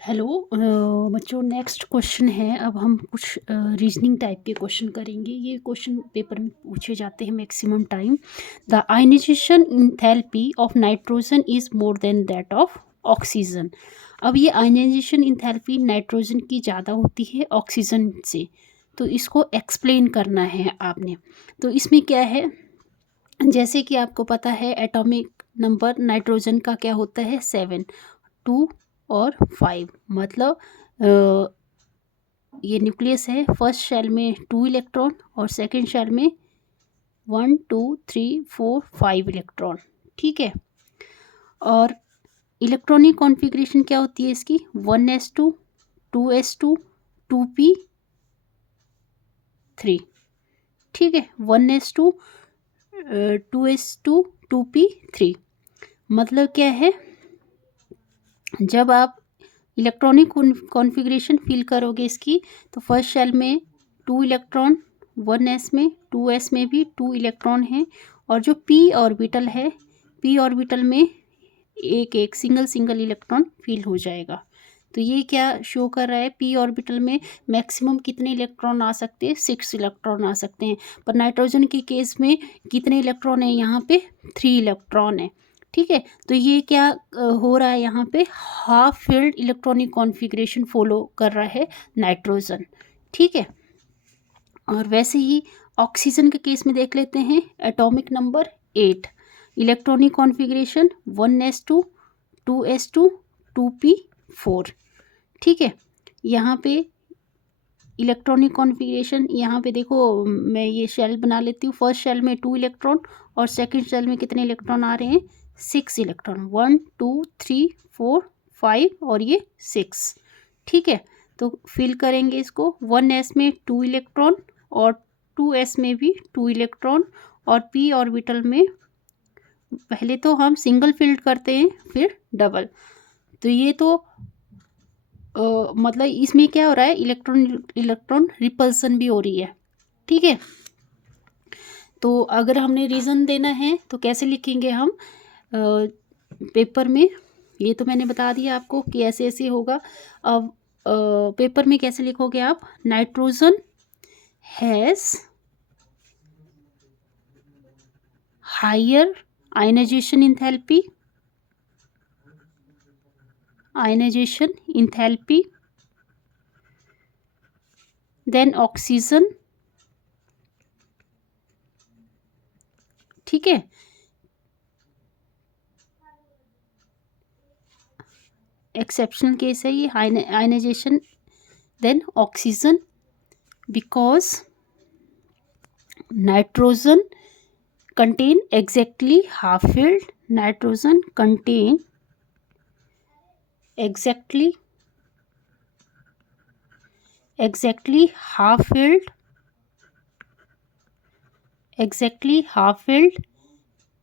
Hello बच्चों, next question है। अब हम कुछ रीजनिंग टाइप के क्वेश्चन करेंगे। ये क्वेश्चन पेपर में पूछे जाते हैं maximum time. The ionization enthalpy of nitrogen is more than that of oxygen. अब ये आयनाइजेशन इंथैल्पी नाइट्रोजन की ज़्यादा होती है ऑक्सीजन से, तो इसको एक्सप्लेन करना है आपने। तो इसमें क्या है, जैसे कि आपको पता है एटॉमिक नंबर नाइट्रोजन का क्या होता है, 7, 2 और 5। मतलब ये न्यूक्लियस है, फर्स्ट शेल में 2 इलेक्ट्रॉन और सेकंड शेल में 1 2 3 4 5 इलेक्ट्रॉन। ठीक है। और इलेक्ट्रॉनिक कॉन्फ़िगरेशन क्या होती है इसकी, 1s2 2s2 2p3। ठीक है, 1s2 2s2 2p3। मतलब क्या है, जब आप इलेक्ट्रॉनिक कॉन्फ़िगरेशन फिल करोगे इसकी, तो फर्स्ट शेल में 2 इलेक्ट्रॉन, 1s में 2s में भी 2 इलेक्ट्रॉन हैं, और जो p ऑर्बिटल है, p ऑर्बिटल में एक एक सिंगल इलेक्ट्रॉन फिल हो जाएगा। तो ये क्या शो कर रहा है, p ऑर्बिटल में मैक्सिमम कितने इलेक्ट्रॉन आ सकते हैं, 6 इलेक्ट्रॉन आ सकते हैं। पर नाइट्रोजन के केस में कितने इलेक्ट्रॉन है, यहाँ पे 3 इलेक्ट्रॉन है। ठीक है, तो ये क्या हो रहा है, यहाँ पे half filled electronic configuration follow कर रहा है नाइट्रोजन। ठीक है। और वैसे ही ऑक्सीजन के केस में देख लेते हैं, atomic number 8, electronic configuration 1s2 2s2 2p4। ठीक है। यहाँ पे इलेक्ट्रॉनिक कॉन्फ़िगरेशन, यहाँ पे देखो मैं ये शेल बना लेती हूँ। फर्स्ट शेल में 2 इलेक्ट्रॉन और सेकंड शेल में कितने इलेक्ट्रॉन आ रहे हैं, 6 इलेक्ट्रॉन, 1 2 3 4 5 और ये 6। ठीक है, तो फिल करेंगे इसको। 1s में 2 इलेक्ट्रॉन और 2s में भी 2 इलेक्ट्रॉन, और p ऑर्बिटल में पहले तो हम सिंगल फिल्ड करते हैं फिर डबल। तो ये तो मतलब इसमें क्या हो रहा है, इलेक्ट्रॉन रिपल्सन भी हो रही है। ठीक है। तो अगर हमने रीज़न देना है तो कैसे लिखेंगे हम पेपर में, ये तो मैंने बता दिया आपको कि ऐसे ऐसे होगा। अब पेपर में कैसे लिखोगे आप, nitrogen has higher ionization enthalpy than oxygen. ठीक है, एक्सेप्शनल केस है ये, ionization than oxygen, because nitrogen contain exactly half filled, nitrogen contain exactly half filled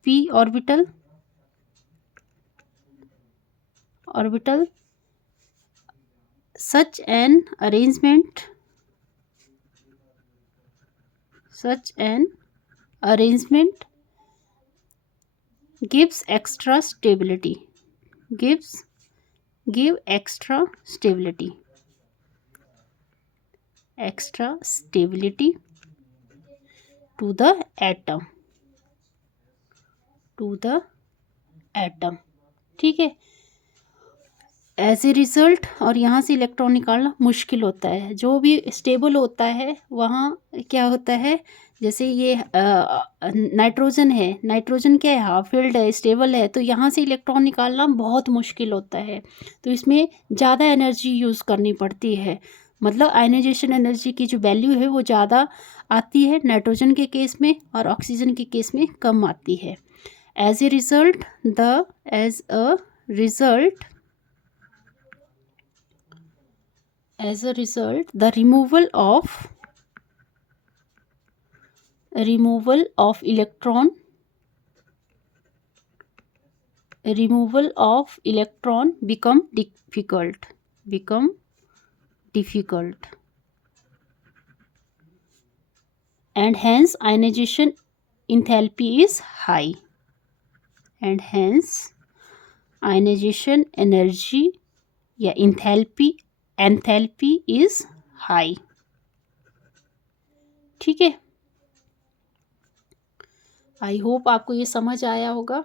p orbital such an arrangement gives extra stability give extra stability to the atom। ठीक है, as a result, और यहाँ से electron निकालना मुश्किल होता है। जो भी स्टेबल होता है वहाँ क्या होता है, जैसे ये नाइट्रोजन है, नाइट्रोजन क्या है, हाफ फील्ड है, स्टेबल है, तो यहाँ से इलेक्ट्रॉन निकालना बहुत मुश्किल होता है। तो इसमें ज़्यादा एनर्जी यूज़ करनी पड़ती है। मतलब आयनाइजेशन एनर्जी की जो वैल्यू है वो ज़्यादा आती है नाइट्रोजन के केस में, और ऑक्सीजन के केस में कम आती है। As a result the removal of electron become difficult, and hence ionization enthalpy is high, and hence ionization energy या एंथैल्पी इज हाई। ठीक है, आई होप आपको ये समझ आया होगा।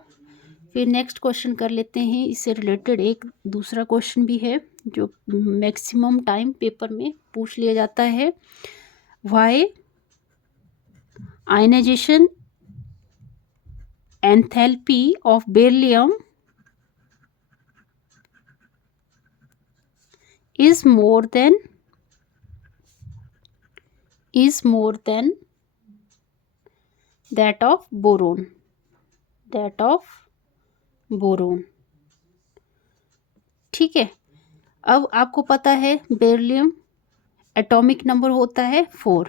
फिर नेक्स्ट क्वेश्चन कर लेते हैं, इससे रिलेटेड एक दूसरा क्वेश्चन भी है जो मैक्सिमम टाइम पेपर में पूछ लिया जाता है। Why ionization enthalpy of beryllium is more than that of boron, ठीक है। अब आपको पता है बेरिलियम एटॉमिक नंबर होता है 4,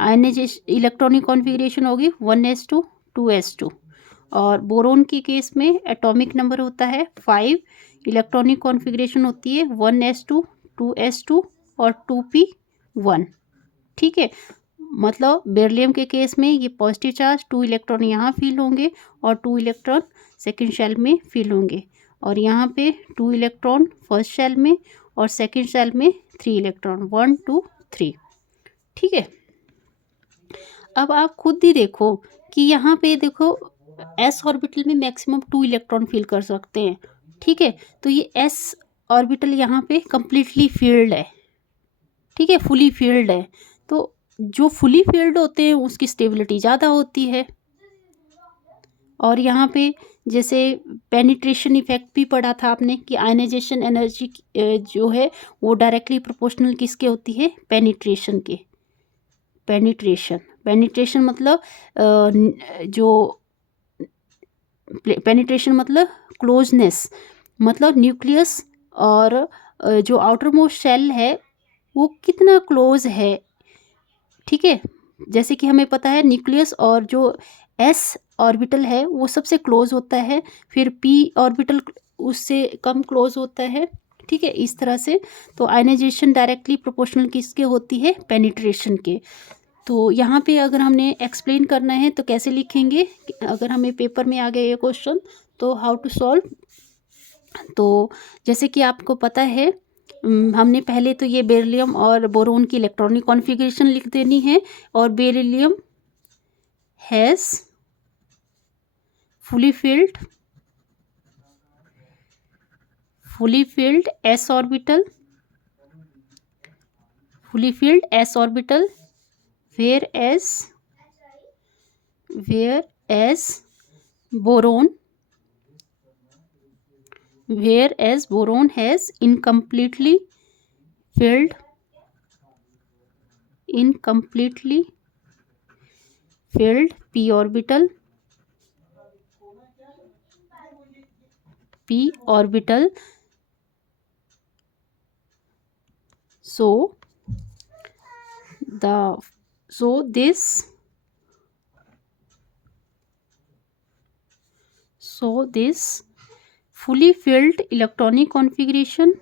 आयनाइजेशन इलेक्ट्रॉनिक कॉन्फ़िगरेशन होगी 1s2 2s2, और बोरोन के केस में एटॉमिक नंबर होता है 5, इलेक्ट्रॉनिक कॉन्फ़िगरेशन होती है 1s2 2s2 और 2p1। ठीक है, मतलब बेरिलियम के केस में ये पॉजिटिव चार्ज 2 इलेक्ट्रॉन यहाँ फिल होंगे और 2 इलेक्ट्रॉन सेकेंड शेल में फिल होंगे, और यहाँ पे 2 इलेक्ट्रॉन फर्स्ट शेल में और सेकेंड शेल में 3 इलेक्ट्रॉन 1 2 3। ठीक है, अब आप खुद ही देखो कि यहाँ पे देखो s ऑर्बिटल में मैक्सिमम 2 इलेक्ट्रॉन फिल कर सकते हैं। ठीक है, तो ये s ऑर्बिटल यहाँ पे कम्प्लीटली फील्ड है। ठीक है, फुली फील्ड है, तो जो फुली फील्ड होते हैं उसकी स्टेबिलिटी ज़्यादा होती है। और यहाँ पे जैसे पेनिट्रेशन इफेक्ट भी पढ़ा था आपने कि आयनाइजेशन एनर्जी जो है वो डायरेक्टली प्रोपोर्शनल किसके होती है, पेनिट्रेशन के। पेनिट्रेशन मतलब जो पेनिट्रेशन मतलब क्लोजनेस, मतलब न्यूक्लियस और जो आउटर मोस्ट शेल है वो कितना क्लोज है। ठीक है, जैसे कि हमें पता है न्यूक्लियस और जो एस ऑर्बिटल है वो सबसे क्लोज होता है, फिर पी ऑर्बिटल उससे कम क्लोज होता है। ठीक है, इस तरह से तो आयनाइजेशन डायरेक्टली प्रोपोर्शनल किसके होती है, पेनिट्रेशन के। तो यहाँ पे अगर हमने एक्सप्लेन करना है तो कैसे लिखेंगे, अगर हमें पेपर में आ गया ये क्वेश्चन तो हाउ टू सॉल्व। तो जैसे कि आपको पता है हमने पहले तो ये बेरिलियम और बोरोन की इलेक्ट्रॉनिक कॉन्फ़िगरेशन लिख देनी है, और beryllium has fully filled s orbital, whereas boron has incompletely filled p orbital, so this fully filled electronic configuration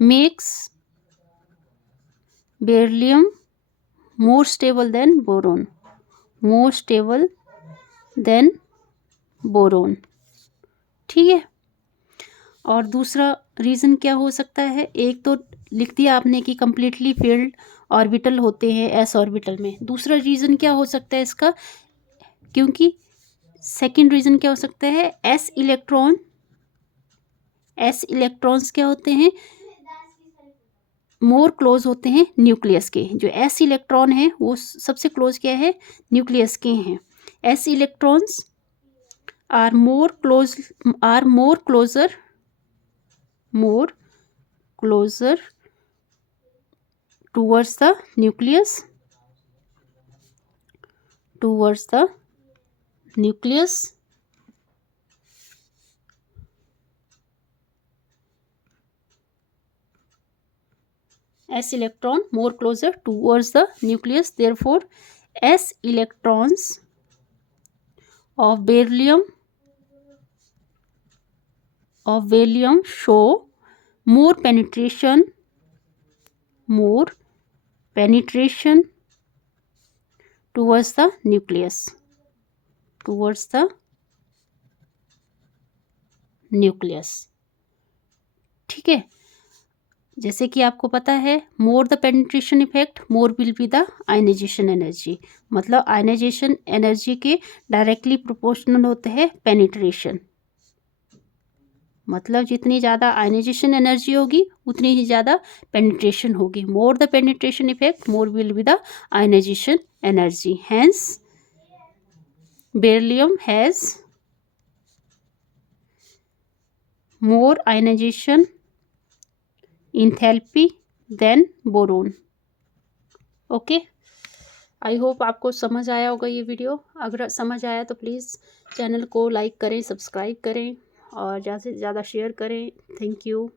makes beryllium more stable than boron। ठीक है, और दूसरा रीज़न क्या हो सकता है, एक तो लिख दिया आपने कि कम्प्लीटली फील्ड ऑर्बिटल होते हैं एस ऑर्बिटल में। दूसरा रीज़न क्या हो सकता है इसका, क्योंकि सेकंड रीज़न क्या हो सकता है, एस इलेक्ट्रॉन्स क्या होते हैं, मोर क्लोज होते हैं न्यूक्लियस के। जो एस इलेक्ट्रॉन है वो सबसे क्लोज क्या है, न्यूक्लियस के हैं। S electrons are more closer towards the nucleus s electron more closer towards the nucleus, therefore s electrons of beryllium show more penetration towards the nucleus, nucleus. ठीक है, जैसे कि आपको पता है, more the penetration effect more will be the ionization energy. मतलब ionization energy के directly proportional होते हैं पेनिट्रेशन। मतलब जितनी ज़्यादा आयनाइजेशन एनर्जी होगी उतनी ही ज़्यादा पेनिट्रेशन होगी। More the penetration effect more will be the ionization energy. Hence beryllium has more ionization enthalpy than boron। Okay, I hope आपको समझ आया होगा ये वीडियो। अगर समझ आया तो प्लीज़ चैनल को लाइक करें, सब्सक्राइब करें और ज़्यादा से ज़्यादा शेयर करें। Thank you.